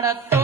not know.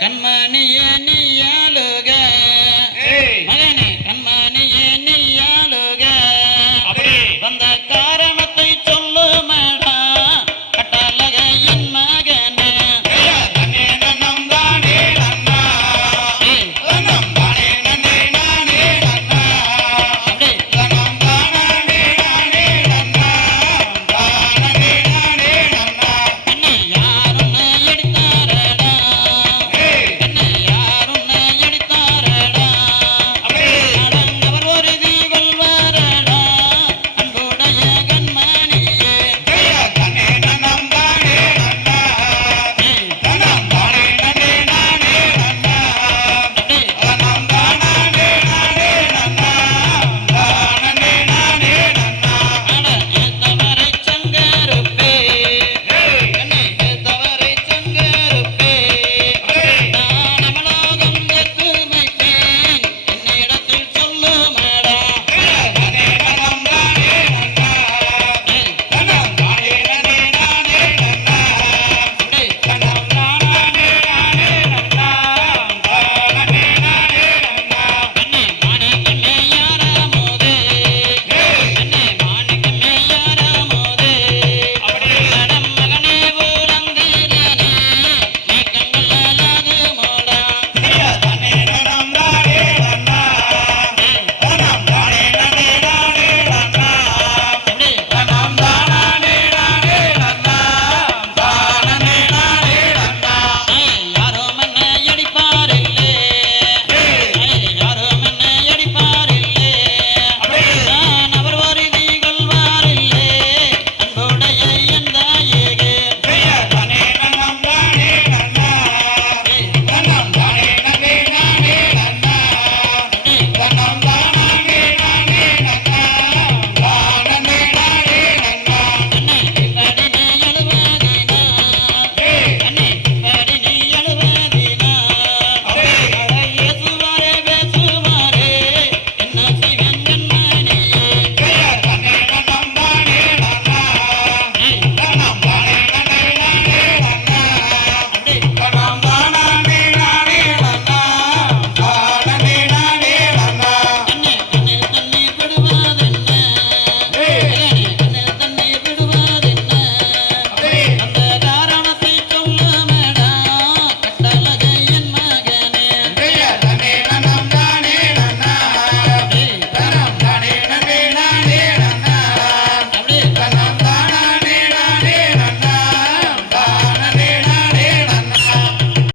கண்மணியே நீ ஆளுகை